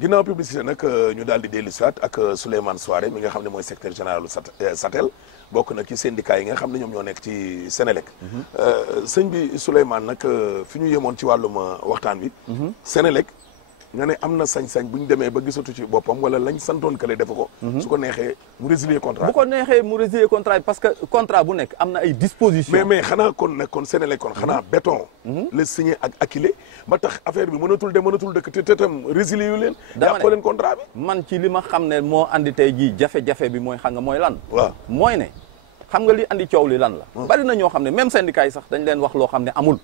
ginnaaw publicité nag ñu daal di dellu siwaat ak Souleymane Souaré mi nga xam ne mooy secrétaire général SATEL bokk na ci syndicat yi nga xam ne ñoom ñoo nekk ci Sénélec. sëñ bi Souleymane nag fi ñu yemoon ci wàllum waxtaan bi. Sénélec nga ne am na sañ-sañ bu ñu demee ba gisatu ci boppam wala lañ santoon kële defu ko. su ko neexee mu résilier contrat. bu ko neexee mu résilier contrat parce que contrat bu nekk am na ay dispositions. mais xanaa kon nag kon Sénélec kon xanaa béton. la signé ak Akilee ba tax affaire bi mënatul dëkk te tam résilier yu leen. yàqoo leen contrat bi. man ci li ma xam ne moo andi tey jii jafe-jafe bi mooy xam nga mooy lan. waaw mooy ne xam nga li andi coow li lan la. bari na ñoo xam ne même syndicat yi sax dañ leen wax loo xam ne amul.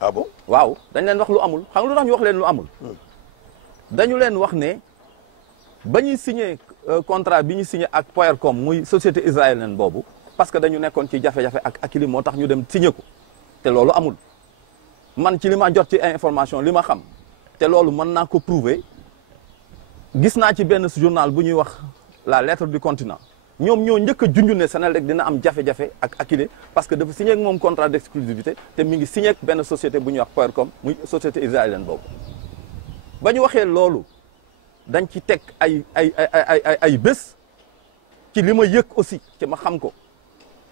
ah bon waaw dañ leen wax lu amul xam nga lu tax ñu wax leen lu amul. dañu leen wax ne ba ñuy signé contrat bi ñu signé ak Powercom muy société israélienne boobu parce que dañu nekkoon ci jafe-jafe ak Akilee moo tax ñu dem signé ko te loolu amul man ci li ma jot ci information li ma xam te loolu mën naa ko prouver gis naa ci benn journal bu ñuy wax la lettre du continent ñoom ñoo njëkk a junj ne Senelec dina am jafe-jafe ak Akilee parce que dafa signé ak moom contrat d'exclusivité te mi ngi signé ak benn société bu ñuy wax Powercom société israélienne boobu. ba ñu waxee loolu dañ ci teg ay bés ci li ma yëg aussi ci ma xam ko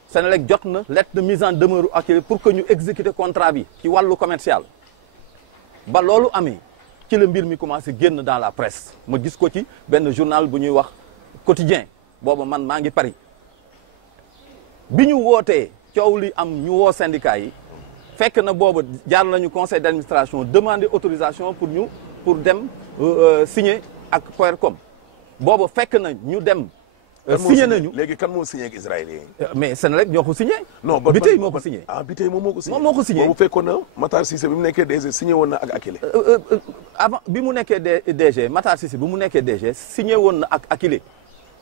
Senelec jot na lettre de mise en demeure Akilee pour que ñu exécuter contrat bi ci wàllu commercial ba loolu amee ci la mbir mi commencé génn dans la presse ma gis ko ci benn journal bu ñuy wax quotidien booba man maa ngi Paris bi ñu wootee coow li am ñu woo syndicat yi fekk na booba jaar nañu conseil d'administration demander autorisation pour dem signer ak Powercom booba fekk na ñu dem. signé nañu léegi kan moo signé ak israélien mais Senelec ñoo ko signé. non Biteye moo ko signé. Biteye moom moo ko signé. moom moo ko signé boobu fekkoon na Matar Cissé bi mu nekkee DG signé woon na ak Akilee. avant bi mu nekkee DG Matar Cissé bi mu nekkee DG signé woon na ak Akilee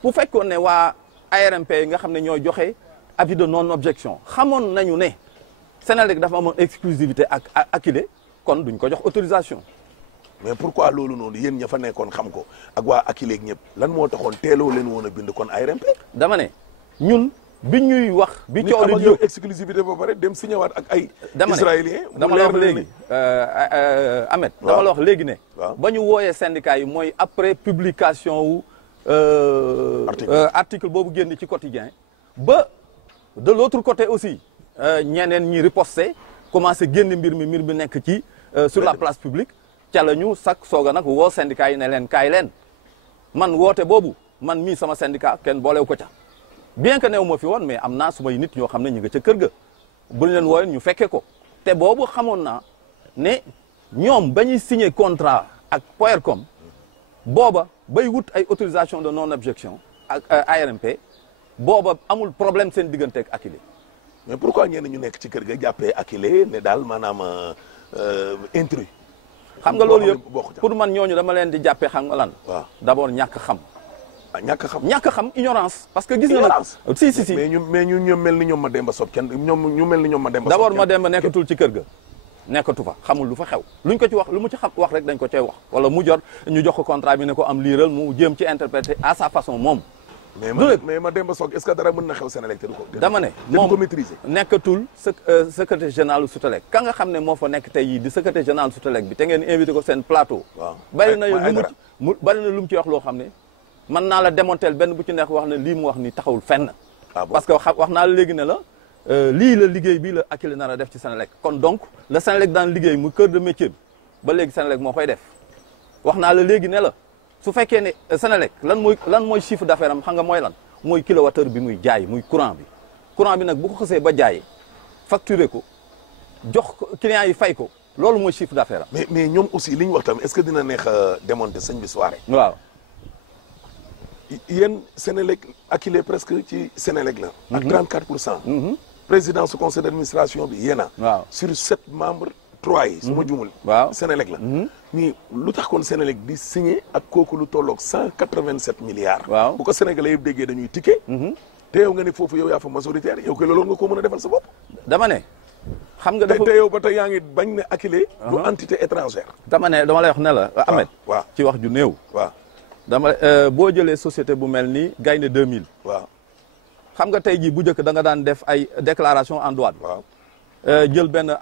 bu fekkoon ne waa ARMP yi nga xam ne ñooy joxe avis de non objection xamoon nañu ne Senelec dafa amoon exclusivité ak Akilee kon duñ ko jox autorisation. mais pourquoi loolu noonu yéen ña fa nekkoon xam ko ak waa Akilee ak ñëpp lan moo taxoon teeloo leen woon a bind kon ARMP. dama ne ñun bi ñuy wax. bi coow li yow exclusivité ba pare dem signé waat ak ay. israélien dama la wax léegi Ahmed. dama la wax léegi ne. ba ñu wooyee syndicat yi mooy après publication wu. article boobu génn ci quotidien ba de l'autre côté aussi ñeneen ñi riposté commencé génn mbir mi nekk ci sur la place publique. ca la ñu sak sooga nag woo syndicat yi ne leen kaay leen man woote boobu man mii sama syndicat kenn boolew ko ca bien que new ma fi woon mais am naa sumay nit ñoo xam ne ñu nga ca kër ga bu ñu leen wooye ñu fekkee ko te boobu xamoon naa ne ñoom ba ñuy signé contrat ak Powercom booba bay wut ay autorisation de non objection ak ARMP booba amul problème seen diggante ak Akilee. mais pourquoi ñenn ñu nekk ci kër ga jàppee Akilee ne daal maanaam intrus. xam nga loolu yëpp pour man ñooñu dama leen di jàppee xam nga lan. waaw d'abord ñàkk xam. ñàkk xam ignorance. parce que gis nga nag si. mais ñu mel ni ñoom Mademba Sob kenn ñu mel ni ñoom Mademba Sob d'abord Mademba nekkatul ci kër ga. nekkatu fa xamul lu fa xew luñ ko ci wax lu mu ci xam wax rek dañ ko cay wax wala mu jot ñu jox ko contrat bi ne ko am liiral mu jéem ci interpréter à sa façon moom. mais Mademba Sob est-ce que dara mën na xew Senelec te du ko. dama ne moom nekkatul secrétaire général Soutelec ka nga xam ne moo fa nekk tey di secrétaire général Soutelec bi te ngeen invité ko seen plateau. waaw bari na lu mu ci wax loo xam ne mën naa la démonter benn bu ci nekk wax ne lii mu wax ni taxawul fenn. parce que wax naa la léegi ne la lii la liggéey bii la Akilee nar a def ci Senelec kon donc le Senelec daan liggéey mu cœur de métier bi ba léegi Senelec moo koy def wax naa la léegi ne la. su fekkee ne Senelec lan mooy chiffre d'affaires am xam nga mooy lan mooy kilowattheure bi muy jaay muy courant bi nag bu ko xasee ba jaayee facturer ko jox ko clients yi fay ko loolu mooy chiffre d'affaires am. mais ñoom aussi li ñu wax tamit est-ce que dina neex a démonter sëñ bi Souaré. waaw. yéen Senelec Akilee presque ci Senelec la. ak 34%. président su conseil d'administration bi yéen a. waaw sur 7 membres. 3 yi su ma jumul. waaw Senelec la. mais lu tax kon Senelec di signé ak kooku lu tolloog 187 milliards. waaw bu ko Sénégalais yëpp déggee dañuy ticket. te yow nga ne foofu yow yaa fa majoritaire yow koy loolu nga ko mën a defal sa bopp. dama ne. xam nga dafa te yow ba tey yaa ngi bañ ne Akilee. du entité étrangère. dama lay wax ne la. Ahmed waaw ci wax ju néew. waaw boo jëlee société bu mel ni Gaynde 2000. waaw xam nga tey jii bu njëkk da nga daan def ay déclaration en douane. waaw. jël benn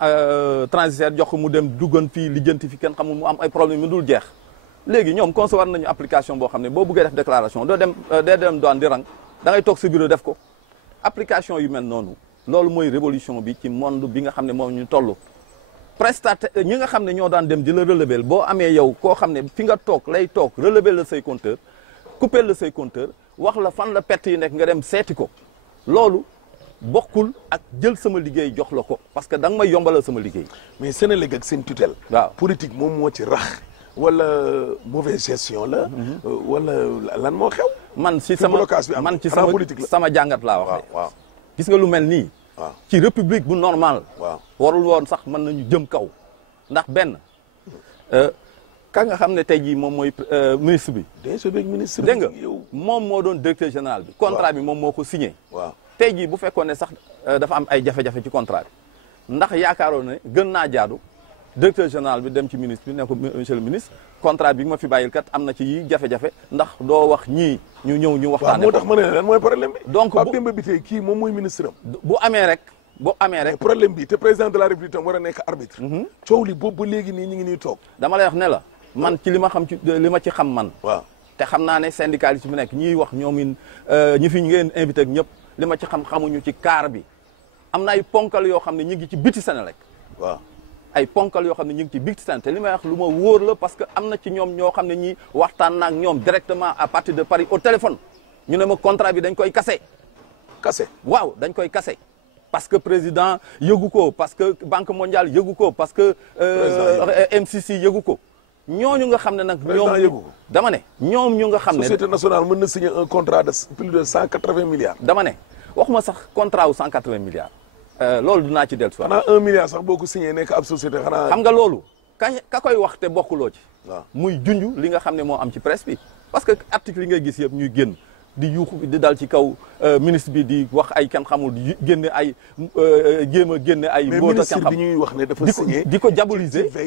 transitaire jox ko mu dem duggoon fii lijjanti fi kenn xamul mu am ay problème yu dul jeex léegi ñoom concevoir nañu application boo xam ne boo bëggee def déclaration doo dem douane di rang da ngay toog sa bureau def ko application yu mel noonu loolu mooy révolution bi ci monde bi nga xam ne moom ñu toll prestataire ñi nga xam ne ñoo daan dem di la relever boo amee yow koo xam ne fi nga toog lay toog relever la say compteur couper la say compteur wax la fan la perte yi nekk nga dem seeti ko loolu bokkul ak jël sama liggéey jox la ko parce que da nga may yombalal sama liggéey. mais Sénélec ak seen tutelle. waaw politique moom moo ci rax. wala mauvaise gestion la. wala lan moo xew. man ci sama man ci sama jàngat laa wax. waaw gis nga lu mel nii. waaw ci république bu normal. waaw warul woon sax mën nañu jëm kaw. ndax benn ka nga xam ne tey jii moom mooy ministre bi. ministre dégg nga moom moo doon directeur général bi. contrat bi moom moo ko signé. waaw tey jii bu fekkoon ne sax dafa am ay jafe-jafe ci contrat bi ndax yaakaaroon ne gën naa jaadu directeur général bi dem ci ministre bi ne ko monsieur le ministre contrat bi nga ma fi bàyyil kat am na ci yi jafe-jafe ndax doo wax ñii ñu ñëw ñu waxtaane moo tax ma ne lan mooy problème bi. donc Pape Demba Bitèye kii moom mooy ministre am. bu amee rek. problème bi te président de la république tam war a nekk arbitre. coow li boobu ba léegi nii ñu ngi nii toog. dama lay wax ne la man ci li ma ci xam man. waaw te xam naa ne syndicaliste bi nekk ñiy wax ñoom ñi fi ngeen invité ak ñëpp li ma ci xamuñu ci kaar bi am na ay ponkal yoo xam ne ñu ngi ci biti Sénélec. waaw ay ponkal yoo xam ne ñu ngi ci biti Sénélec te li may wax lu ma wóor la parce que am na ci ñoom ñoo xam ne ñi waxtaan na ak ñoom directement à partir de Paris au téléphone ñu ne ma contrat bi dañ koy kase. waaw dañ koy kase parce que président yëgu ko parce que banque mondiale yëgu ko parce que MCC yëgu ko ñooñu nga xam ne nag. ñoom dama ne ñoom ñu nga xam ne. société nationale mën na signer un contrat de plus de 180 milliards. dama ne waxuma sax contrat wu 180 milliards. loolu dinaa ci dellu si waat. xanaa 1 milliard sax boo ko signé nekk ab société xanaa. xam nga loolu ka koy wax te bokkuloo ci. waaw muy junj li nga xam ne moo am ci presse bi. parce que article yi ngay gis yëpp ñuy génn di yuuxu di dal ci kaw ministre bi di wax ay kenn xamul di génne ay jéem a génne ay. mais ministre bi ñuy wax ne dafa signé di ko diaboliser. ci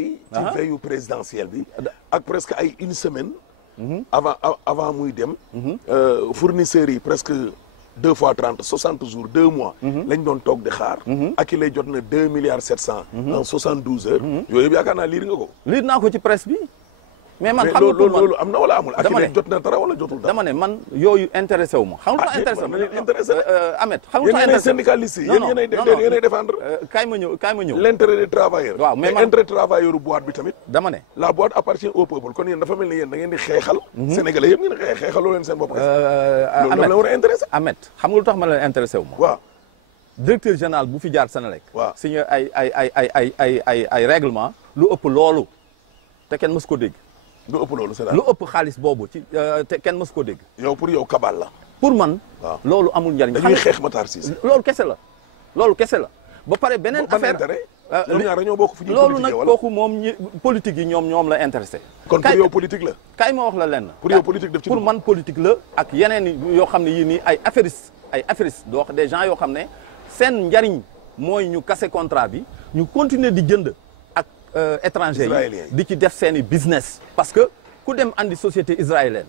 veille présidentielle bi. ak presque ay une semaine. avant muy dem. fournisseurs yi presque 2 fois 30 60 jours 2 mois. lañ doon toog di xaar. ak i lay jot na 2 milliards 700. en 72 heures. yooyu yëpp yaakaar naa liir nga ko. liir naa ko ci presse bi. mais man xam nga loolu am na wala amul. ak i lay jot na dara wala jotul dara. dama ne man yooyu intéressé wu ma. xam nga intéressé wu ma Ahmed xam nga yéen syndicaliste yi yéenay défendre. kaay ma ñëw. l'intérêt des travailleurs. waaw mais man intérêt travailleur boîte bi tamit. dama ne la boîte appartient au peuple kon yéen dafa mel ni yéen da ngeen di xeexal. Sénégalais yëpp ngeen di xeexaloo leen seen bopp. loolu la war a intéressé. Ahmed xam nga lu tax ma leen intéressé wu ma. waaw directeur général bu fi jaar Sénélec. waaw signé ay règlement lu ëpp loolu te kenn mës ko dégg. lu ëpp loolu c'est lu ëpp xaalis boobu ci te kenn mës ko dégg. yow pour yow kabal la. pour man. waaw loolu amul njariñ. dañuy xeex Matar Cissé. loolu kese la ba pare beneen affaire. ñoom ñaar dañoo bokk fu ñuy loolu nag kooku moom ñi politique yi ñoom la intéressé. kon pour yow politique la. kaay ma wax la lenn. pour yow politique def ci pour man politique la ak yeneen yoo xam ne yii nii ay affairistes doo wax des gens yoo xam ne seen njariñ mooy ñu casser contrat bi ñu continuer di jënd ak étranger yi di ci def seeni business. parce que ku dem andi société israélienne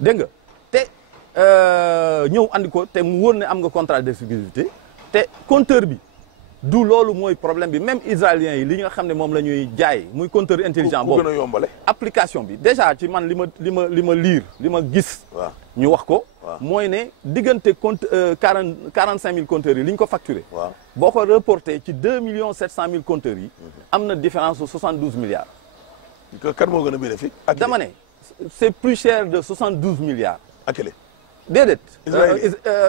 dégg nga te ñëw andi ko te mu wóor ne am nga contrat d'exclusivité te compteur bi. du loolu mooy problème bi même israéliens yi li nga xam ne moom la ñuy jaay muy compteur intelligent boobu gën a yombale application bi déjà ci man li ma liir li ma gis. waaw ñu wax ko. mooy ne diggante compte 45 000 compteurs yi li ñu ko facturé. waaw boo ko reporté ci 2 700 000 compteurs yi. am na différence su 72 milliards. kan moo gën a bénéfique. dama ne c'est plus cher de 72 milliards. akile. déedéet.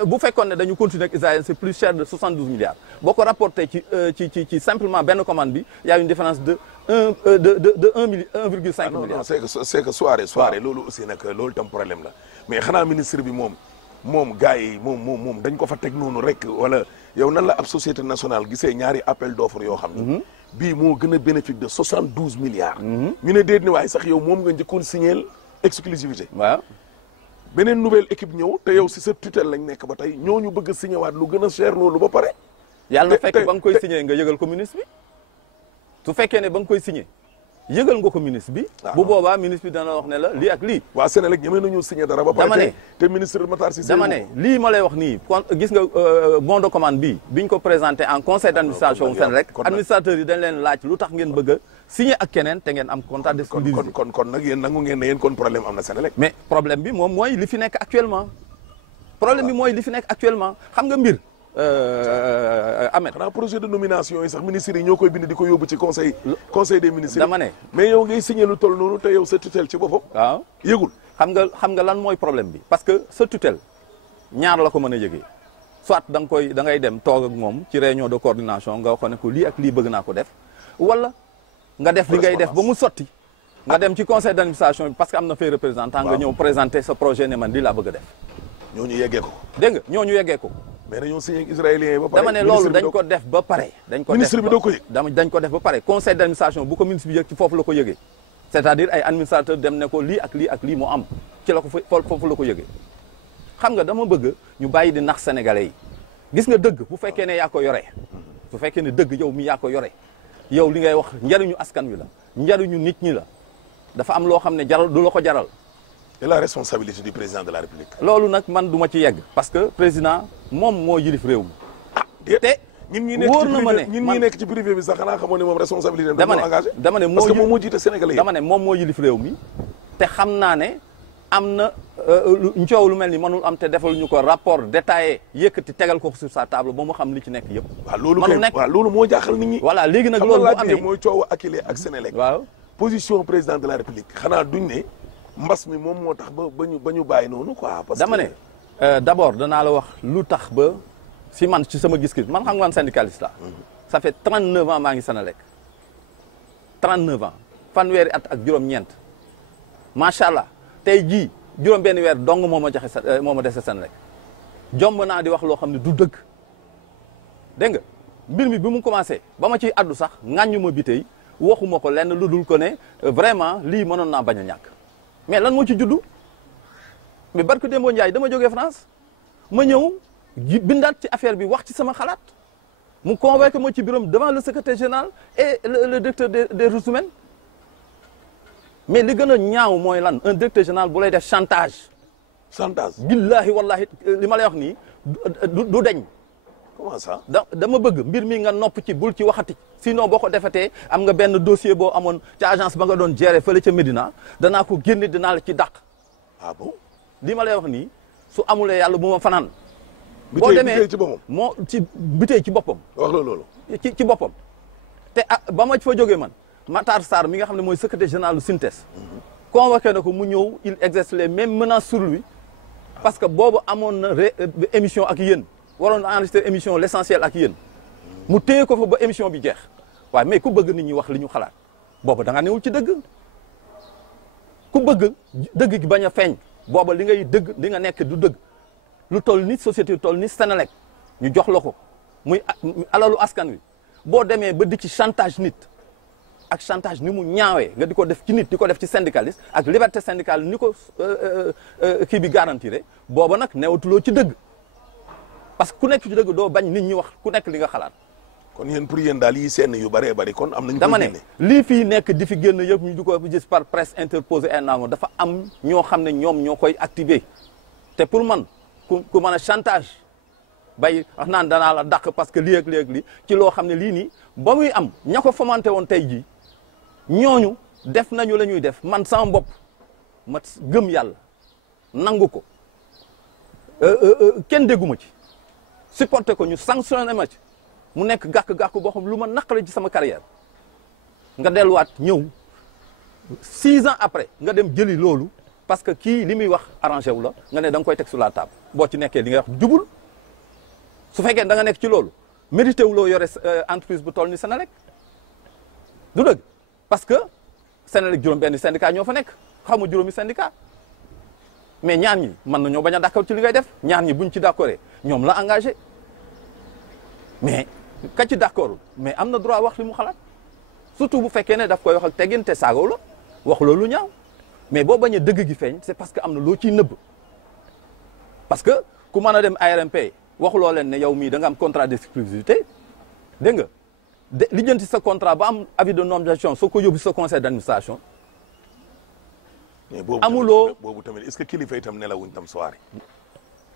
bu fekkoon ne dañu continuer ak Israël c'est plus cher de 72 milliards boo ko rapporté ci simplement benn commande bi y a une différence de 1,5 milliard. non c'est que soirée loolu aussi nag loolu tam problème la mais xanaa ministre bi moom gars yi moom dañ ko fa teg noonu rek wala yow nan la ab société nationale gisee ñaari appel d'offre yoo xam ni bii moo gën a bénéfique de 72 milliards. ñu ne déet ni waaye sax yow moom nga njëkkoon signer exclusivité. waaw. beneen nouvelle équipe ñëw te yow si sa tutelle lañ nekk ba tey ñooñu bëgg a signé waat lu gën a cher loolu ba pare. yàlla na fekk ba nga koy signé nga yëgal ko ministre bi su fekkee ne ba nga koy signé yëgal nga ko ministre bi. bu boobaa ministre bi dana wax ne la lii ak lii. waa Sénélec ñemee nañu signé dara ba pare. dama ne te ministre Matar Cissé. dama ne lii ma lay wax nii gis nga bon de commande bi biñ ko présenté en conseil d'administration Sénélec administrateurs yi dañ leen laaj lu tax ngeen bëgg a signé ak keneen te ngeen am contrat d'exclusivité. kon nag yéen nangu ngeen ne yéen kon problème am na Senelec. mais problème bi moom mooy li fi nekk actuellement. problème bi mooy li fi nekk actuellement xam nga mbir. Ahmed. xanaa projet de nomination yi sax ministres yi ñoo koy bind di ko yóbbu ci conseil des ministres. dama ne mais yow ngay signé lu toll noonu te yow sa tutelle ci boppam. waaw yëgul. xam nga lan mooy problème bi parce que sa tutelle ñaar la ko mën a yëgee soit da ngay dem toog ak moom ci réunion de coordination nga wax ne ko lii ak lii bëgg naa ko def wala nga def li ngay def ba mu sotti nga dem ci conseil d'administration bi parce que am na fay représentant nga ñëw présenter sa projet ne man lii laa bëgg a def. ñooñu yeggee ko. dégg nga ñooñu yeggee ko. mais dañoo signé ak israélien ba pare. dama ne loolu dañ ko def ba pare. ministre bi doo ko yëg. dañ ko def ba pare conseil d'administration bu ko ministre bi yëg ci foofu la ko yëgee. c'est-à-dire ay administrateur dem ne ko lii ak lii ak lii moo am ci la ko foofu la ko yëgee xam nga dama bëgg ñu bàyyi di nax sénégalais yi gis nga dëgg bu fekkee ne yaa ko yore su fekkee ne dëgg yow mi yaa ko yore yow li ngay wax njariñu askan wi la njariñu nit ñi la dafa am loo xam ne jaral du la ko jaral. et la responsabilité du président de la république. loolu nag man du ma ci yegg parce que président moom moo yilif réew mi. te wóor na ma ne ñun ñi nekk ci privé bi sax xanaa xamoon ne moom responsabilité dama ne parce que moom moo jiite sénégalais yi. dama ne moom moo yilif réew mi te xam naa ne am na coow lu mel ni mënul am te defal ñu ko rapport détaillé yëkkati tegal ko sur sa table ba mu xam li ci nekk yëpp. waaw loolu moo jaaxal nit ñi. voilà léegi nag loolu bu amee mooy coowu Akilee ak Sénélec. waaw position président de la république xanaa duñ ne mbas mi moom moo tax ba ñu bàyyi noonu quoi. parce que dama ne d'abord danaa la wax lu tax ba si man ci sama gis-gis man xam nga man syndicaliste la ça fait 39 ans maa ngi Sénélec 39 ans fanweeri at ak juróom-ñeent macha allah tey jii juróom-benn weer dong moo ma dese Sénélec jomb naa di wax loo xam ne du dëgg dégg nga mbir mi bi mu commencé ba ma ciy addu sax ŋàññu ma bi tey waxuma ko lenn lu dul ko ne vraiment lii mënoon naa bañ a ñàkk mais lan moo ci juddu mais barke Demba Ndiaye dama jógee France ma ñëw bindaat ci affaire bi wax ci sama xalaat mu convoqué ma ci bureau devant le secrétaire général et le directeur des ressources humaines mais li gën a ñaaw mooy lan un directeur général bu lay def chantage. chantage. billahi wallahi li ma lay wax nii du deñ. comment ça. dama bëgg mbir mi nga nopp ci bul ci waxati sinon boo ko defetee am nga benn dossier boo amoon ca agence ba nga doon gérer fële ca Médina danaa ko génne dinaa la ci dàq. ah bon. li ma lay wax nii su amulee yàlla bu ma fanaan. boo demee ci boppam moo ci bitey ci boppam. wax la loolu. ci boppam te ba ma fa jógee man Matar Sarr mi nga xam ne mooy secrétaire général du SYNTES. convoqué na ko mu ñëw il exerce les mêmes menaces sur lui. parce que boobu amoon na émission ak yéen waroon enregistrer émission l'essentiel ak yéen. mu téye ko fa ba émission bi jeex waaye mais ku bëgg nit ñi wax li ñu xalaat boobu da nga newul ci dëgg. ku bëgg dëgg gi bañ a feeñ booba li ngay dëgg li nga nekk du dëgg lu toll ni société toll ni Sénélec ñu jox la ko muy alalu askan wi boo demee ba di ci chantage nit ak chantage ni mu ñaawee nga di ko def ci nit di ko def ci syndicaliste ak liberté syndicale ni ko kii bi garantiré booba nag newatuloo ci dëgg parce que ku nekk ci dëgg doo bañ nit ñi wax ku nekk li nga xalaat. kon yéen pour yéen daal yi seen yu bëree bëri kon am nañu. dama ne lii fii nekk di fi génn yëpp ñu di ko gis par presse interposée et nangam dafa am ñoo xam ne ñoom ñoo koy activer te pour man ku mën a chantage bay wax naan danaa la dàq parce que lii ak lii ak lii ci loo xam ne lii nii ba muy am ña ko fomenté woon tey jii ñooñu def nañu la ñuy def man sama bopp ma gëm yàlla nangu ko kenn dégguma ci supporté ko ñu sanctionné ma ci. mu nekk gàkk-gàkk boo xam lu ma naqare ci sama carrière nga delluwaat ñëw 6 ans après nga dem jëli loolu parce que kii li muy wax arrangé wu la nga ne da nga koy teg sur la table boo ci nekkee li ngay wax jubul su fekkee da nga nekk ci loolu mérité wu loo yore entreprise bu toll ni Sénélec du dëgg parce que Sénélec juróom-benn syndicat ñoo fa nekk xaw ma juróomi syndicat mais ñaar ñi mën na ñoo bañ a d'accord ci li ngay def ñaar ñi buñ ci d'accordé ñoom la engagé mais ka ci d'accord mais am na droit wax li mu xalaat surtout bu fekkee ne daf koy wax ak teggin te saagaw la wax loolu ñaaw mais boo bañee dëgg gi feeñ c'est parce que am na loo ciy nëbb parce que ku mën a dem ARMP waxuloo leen ne yow mii da nga am contrat d'exclusivité dégg nga de lijjanti sa contrat ba am avis de nomination soo ko yóbbu sa conseil d'administration. amuloo boobu tamit est-ce que kilifa itam nelawuñ tam soirée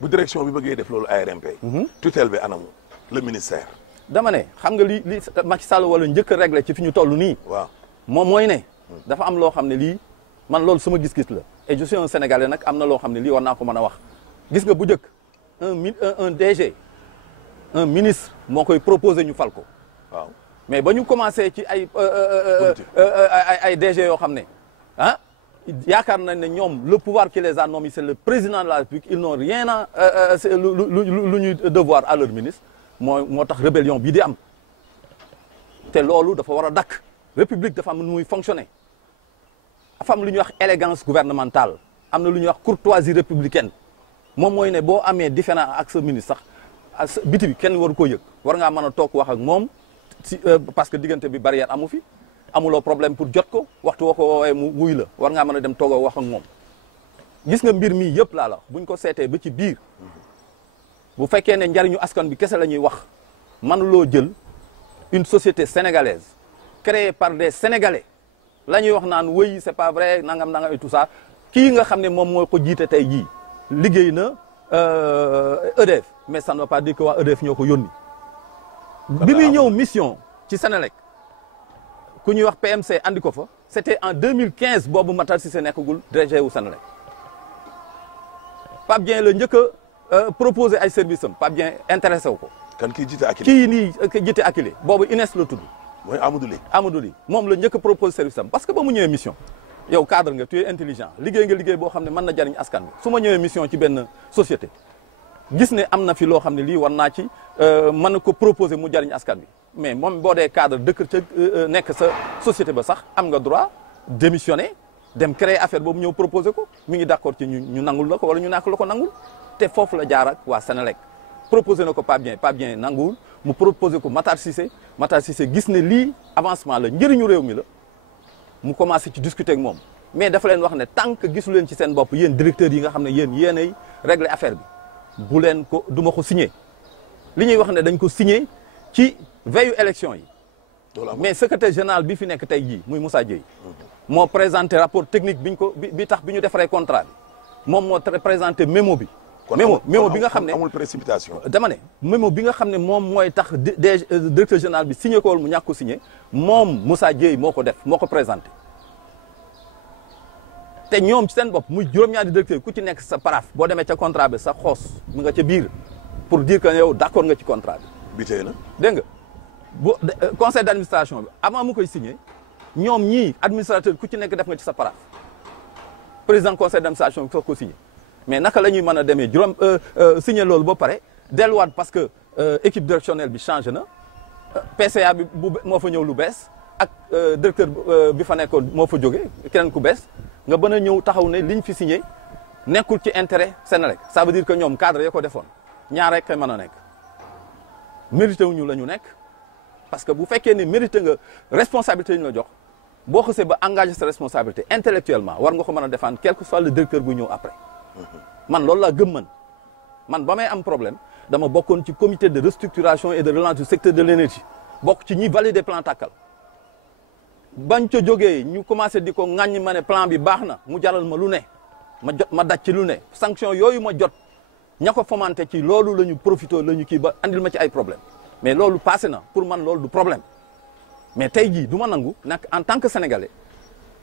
bu direction bi bëggee def loolu ARMP. tutelle bi anamu le ministère. dama ne xam nga li Macky Sall wala njëkk a réglé ci fi ñu toll nii. waaw moom mooy ne dafa am loo xam ne lii man loolu sama gis-gis la et je suis un Sénégalais nag am na loo xam ne lii war naa ko mën a wax gis nga bu njëkk un DG un ministre moo koy proposé ñu fal ko waaw mais ba ñu commencé ci ay DG yoo xam ne ah yaakaar nañ ne ñoom le pouvoir qui les a nommés c'est le président de la République ils n'ont rien à lu ñuy devoir à leur ministre moo tax rébellion bii di am te loolu dafa war a dakk république dafa am nu muy fonctionner dafa am lu ñuy wax élégance gouvernementale am na lu ñuy wax courtoisie républicaine moom mooy ne boo amee différent ak sa ministre sax biti bi kenn waru koo yëg war ngaa mën a toog wax ak moom si parce que diggante bi barrière amu fi amuloo problème pour jot ko waxtu woo ko woowee mu wuy la war ngaa mën a dem toog a wax ak moom gis nga mbir mii yëpp laa la buñ ko seetee ba ci biir bu fekkee ne njariñu askan bi kese la ñuy wax mënuloo jël une société sénégalaise créée par des Sénégalais la ñuy wax naan oui c'est pas vrai nangam nangam et tout ça kii nga xam ne moom moo ko jiite tey jii liggéey na EDF mais ça ne veut pas dire que waa EDF ñoo ko yónni bi muy ñëw mission ci Sénélec ku ñuy wax PMC andi ko fa c'était en 2015 boobu Matar Cissé nekkagul DG wu Sénélec Pape Dieng la njëkk a proposé ay services am Pape Dieng intéressé wu ko. kan kii jiite Akilee kii nii jiite Akilee boobu Ines la tudd. mooy Amadou Ly. Amadou Ly moom la njëkk a proposé service am parce que ba mu ñëwee mission yow cadre nga tu es intelligent liggéey nga liggéey boo xam ne mën na jariñ askan bi su ma ñëwee mission ci benn société gis ne am na fi loo xam ne lii war naa ci mën na ko proposé mu jariñ askan bi mais moom boo dee cadre dëkk ca nekk sa société ba sax am nga droit démissionner dem créer affaire boobu ñëw proposé ko mi ngi d'accord ci ñu nangul la ko wala ñu nàkk la ko nangul te foofu la jaar ak waa Sénélec proposé na ko Pape Dieng nanguwul mu proposé ko Matar Cissé gis ne lii avancement la njëriñu réew mi la mu commencé ci discuter ak moom mais dafa leen wax ne tant que gisu leen ci seen bopp yéen directeurs yi nga xam ne yéenay régler affaire bi bu leen ko duma ko signé li ñuy wax ne dañ ko signé ci veillu élection yi mais secrétaire général bi fi nekk tey jii muy Moussa Dieye moo présenté rapport technique bi ñu defaree contrat bi moom moo présenté mémo bi mémo bi nga xam ne amul précipitation dama ne mémo bi nga xam ne moom mooy tax directeur général bi signé ko wala mu ñàkk ko signé moom Moussa Dieye moo ko def moo ko présenté te ñoom ci seen bopp muy juróom-ñaari directeur ku ci nekk sa paraaf boo demee ca contrat bi sa xoos mu nga ca biir pour dire que yow d'accord nga ci contrat bi tey la dégg nga bu conseil d'administration bi avant mu koy signé ñoom ñii administrateur ku ci nekk def nga ci sa paraaf président conseil d'administration bi soog ko signé mais naka la ñuy mën a demee signé loolu ba pare delluwaat parce que équipe directionnelle bi changé na PCA bi moo fa ñëw lu bees ak directeur bi fa nekkoon moo fa jóge keneen ku bees nga bën a ñëw taxaw ne liñ fi signé nekkul ci intérêt Sénélec ça veut dire que ñoom cadre ya ko defoon ñaar rek mën a nekk mérité wuñu la ñu nekk parce que bu fekkee ne mérité nga responsabilité yi ñu la jox boo xasee ba engagé sa responsabilité intellectuellement war nga ko mën a défendre quel que soit le directeur bu ñëw après man loolu laa gëm man ba may am problème dama bokkoon ci comité de restructuration et de relance du secteur de l'énergie bokk ci ñi valider plan Takkal bañ ca jógee ñu commencé di ko ŋàññ ma ne plan bi baax na mu jaral ma lu ne ma daj ci lu ne sanction yooyu ma jot ña ko fomenté ci loolu la ñu profité la ñu kii ba andil ma ci ay problème mais loolu passé na pour man loolu du problème mais tey jii du ma nangu nag en tant que sénégalais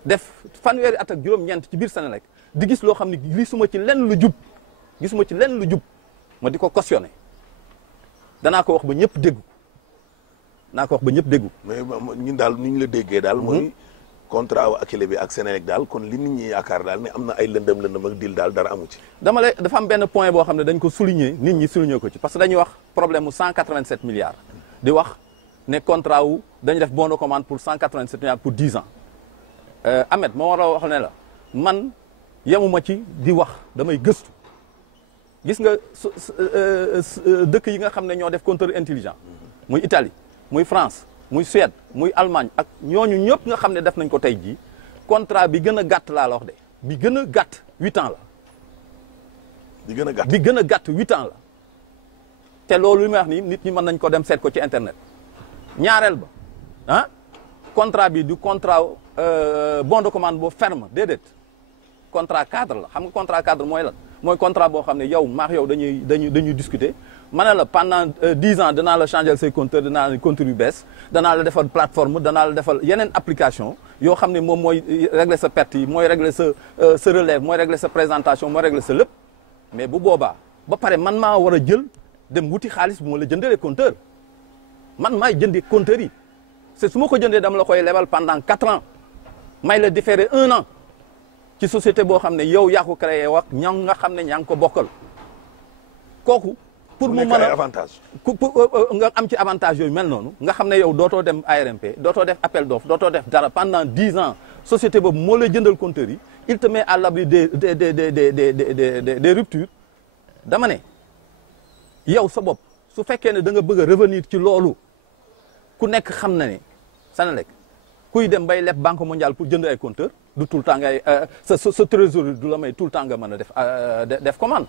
def fanweeri at ak juróom-ñeent ci biir Sénélec di gis loo xam ne gisuma ci lenn lu jub ma di ko cautionné danaa ko wax ba ñëpp déggu mais ñun daal ni ñu la déggee daal mooy contrat wu Akilee bi ak Sénélec daal kon li nit ñi yaakaar daal ne am na ay lëndëm ak dil daal dara amu ci dafa am benn point boo xam ne dañ ko souligner nit ñi souligner ko ci parce que dañuy wax problème mu 187 milliards di wax ne contrat wu dañu def bon de commande pour 187 milliards pour 10 ans Ahmed moo war a wax ne la man yemuma ci di wax damay gëstu gis nga dëkk yi nga xam ne ñoo def compteur intelligent muy Italie muy France muy Suède muy Allemagne ak ñooñu ñëpp nga xam ne def nañ ko tey jii contrat bi gën a gàtt laa la wax de bi gën a gàtt 8 ans la. bi gën a gàtt bi gën a gàtt 8 ans la te loolu li may wax nii nit ñi mën nañ ko dem seet ko ci internet ñaareel ba ah contrat bi du contrat bon de commande boo ferme déedéet contrat cadre la xam nga contrat cadre mooy lan mooy contrat boo xam ne yow maax yow dañuy discuter ma ne la pendant 10 ans danaa la changer say compteur danaa la compteur yu bees danaa la defal plateforme danaa la defal yeneen application yoo xam ne moom mooy régler sa perte yi mooy régler sa relève mooy régler sa présentation mooy régler sa lépp mais bu boobaa ba pare man maa war a jël dem wuti xaalis bu ma la jëndalee compteur man maay jëndi compteur yi c'est su ma ko jëndee dama la koy lebal pendant 4 ans may la différer 1 an ci société boo xam ne yow yaa ko créé wax ña nga xam ne ñaa ngi ko bokkal kooku pour mu mën a avantage nga am ci avantage yooyu mel noonu nga xam ne yow dootoo dem ARMP dootoo def appel d'offre dootoo def dara pendant 10 ans société boobu moo lay jëndal compteur yi il te met à l'abri des ruptures dama ne yow sa bopp su fekkee ne da nga bëgg a revenir ci loolu ku nekk xam na ne Senelec kuy dem bay leb banque mondiale pour jënd ay compteur du tout le temps ngay sa trésorerie du la may tout le temps nga mën a def commande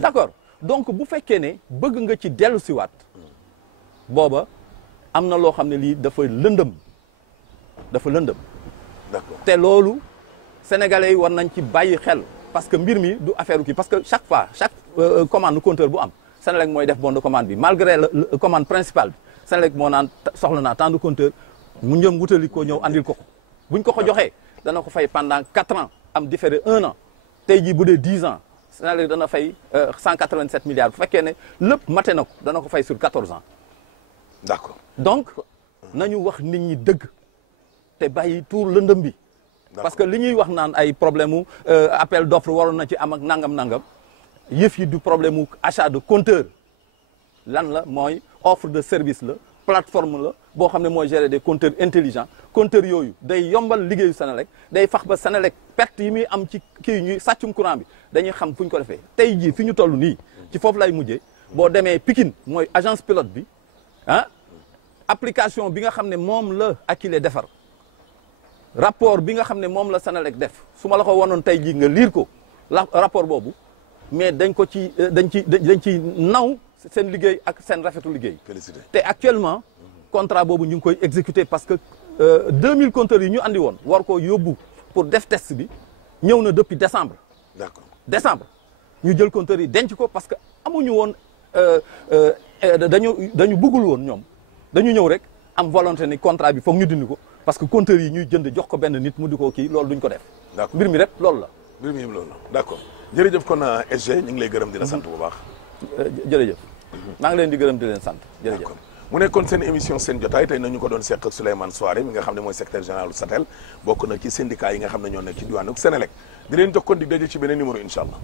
d'accord donc bu fekkee ne bëgg nga ci dellu siwaat booba am na loo xam ne lii dafa lëndëm d'accord te loolu sénégalais yi war nañ ci bàyyi xel parce que mbir mi du affaire kii parce que chaque commande compteur bu am Senelec mooy def bon de commande bi malgré la commande principale bi Senelec moo naan soxla naa tant de compteur mu ñëm wutali ko ñëw andil ko buñ ko joxee dana ko fay pendant 4 ans am différé 1 an tey jii bu dee 10 ans Senelec dana fay 187 milliards bu fekkee ne lépp mate na ko dana ko fay sur 14 ans. d'accord donc nañu wax nit ñi dëgg te bàyyi tuur lëndëm bi. parce que li ñuy wax naan ay problème mu appel d'offre waroon na ci am ak nangam yëf yi du problème mu achat de compteur lan la mooy offre de service la plateforme la boo xam ne mooy gérer des compteurs intelligents compteurs yooyu day yombal liggéeyu Senelec day fax ba Senelec perte yi muy am ci kii ñuy sàccum courant bi dañuy xam fu ñu ko defee tey jii fi ñu toll nii ci foofu lay mujjee boo demee Pikine mooy agence pilote bi application bi nga xam ne moom la Akilee defar rapport bi nga xam ne moom la Senelec def su ma la ko wanoon tey jii nga lire ko rapport boobu mais dañ ci naw seen liggéey ak seen rafetu liggéey. félicité te actuellement contrat boobu ñu ngi koy exécuter parce que 2000 compteurs yi ñu andi woon war koo yóbbu pour def test bi ñëw na depuis décembre. d'accord décembre ñu jël compteurs yi denc ko parce que amuñu woon dañu bëggul woon ñoom dañu ñëw rek am volonté ni contrat bi foog ñu dindi ko parce que compteurs yi ñuy jënd jox ko benn nit mu di ko kii loolu duñ ko def. d'accord mbir mi rek loolu la. mbir mi loolu la d'accord jërëjëf kon SG ñu ngi lay gërëm di la sant bu baax. jërëjëf maa ngi leen di gërëm di leen sant jërëjëf. mu nekkoon seen émission seen jotaay tey nañu ko doon seq ak Souleymane Souaré mi nga xam ne mooy secrétaire général SATEL bokk na ci syndicat yi nga xam ne ñoo nekk ci diwaanu Senelec di leen jox kon di daje ci beneen numéro incha allah.